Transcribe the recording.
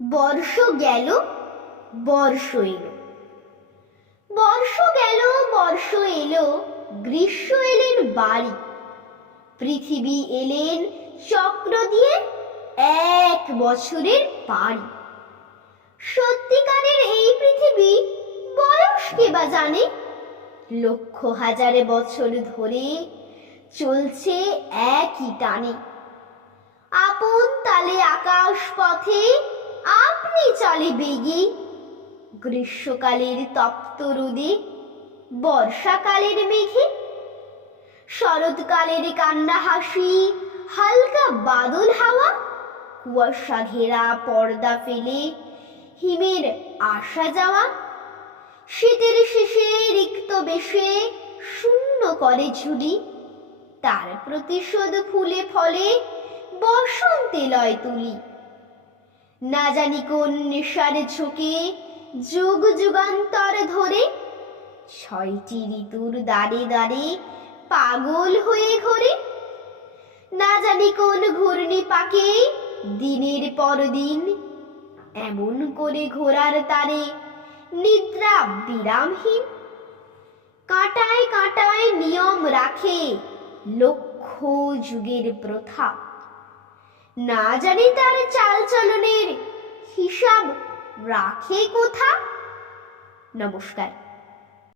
বর্ষ গেল, বর্ষ এলো। বর্ষ গেল, বর্ষ এলো, গ্রীষ্ম এলেন বাড়ি পৃথিবী এলেন চক্র দিয়ে এক বছরের পাড়ি সত্যিকারের এই পৃথিবী বয়স কে বা জানে? লক্ষ হাজারে বছর ধরে চলছে একই টানে। আপন তালে আকাশ পথে আপনি চলে বেগে। গ্রীষ্মকালের তপ্ত রোদে, বর্ষাকালের মেঘে, শরৎকালের কান্না হাসি, হালকা বাদল হাওয়া, কুয়াশা ঘেরা পর্দা ফেলে, হিমের আসা যাওয়া, শীতের শেষে রিক্ত বেশে শূন্য করে ঝুড়ি তার প্রতিশোধ ফুলে ফলে বসন্তে লয় তুলি। না জানি কোন নেশার ঝোঁকে যুগ যুগান্তর ধরে। ছয়টি ঋতুর দাঁড়ে দাঁড়ে পাগল হয়ে ঘোরে। না জানি কোন ঘূর্ণি পাকে দিনের পর দিন। এমন করে ঘোরার তারে নিদ্রা বিরামহীন। কাঁটায় কাঁটায় নিয়ম রাখে লক্ষ যুগের প্রথা। না জানি তার চালচলনের হিসাব রাখে কোথা? নমস্কার।